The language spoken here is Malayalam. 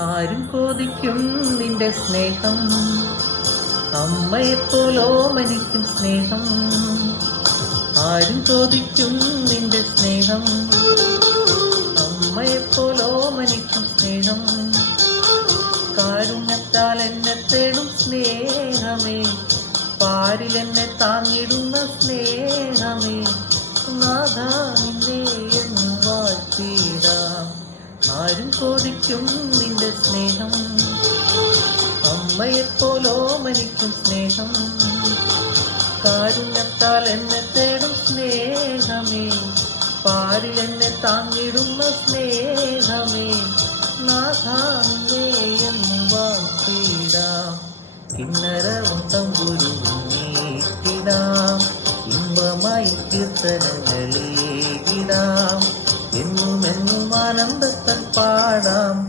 ആരും കൊതിക്കും നിന്റെ സ്നേഹം, അമ്മയെപ്പോലോ മനിക്കും സ്നേഹം. ആരും ചോദിക്കും നിന്റെ സ്നേഹം, അമ്മയെപ്പോലോ മനിക്കും സ്നേഹം. കാരുണ്യത്താൽ എന്നെ തേടും സ്നേഹമേ, പാരിൽ എന്നെ താങ്ങിടുന്ന സ്നേഹമേ. നാഥാ നിന്നെ എന്നു വാഴ്ത്തിടാം. ആരും ചോദിക്കും നിന്റെ സ്നേഹം, അമ്മയെപ്പോലോ മനിക്കും സ്നേഹം. കാരുണ്യത്താൽ എന്നെ തേടും സ്നേഹമേ, പാരിൽ എന്നെ താങ്ങിടുന്ന സ്നേഹമേ. നാഥാ നിന്നെ എന്നു വാഴ്ത്തിടാം. കിന്നരവും തമ്പുരുവും നീട്ടിടാം, ഇമ്പമായി കീർത്തനങ്ങളേകിടാം. എന്നും എന്നും ആനന്ദത്താൽ പാടാം,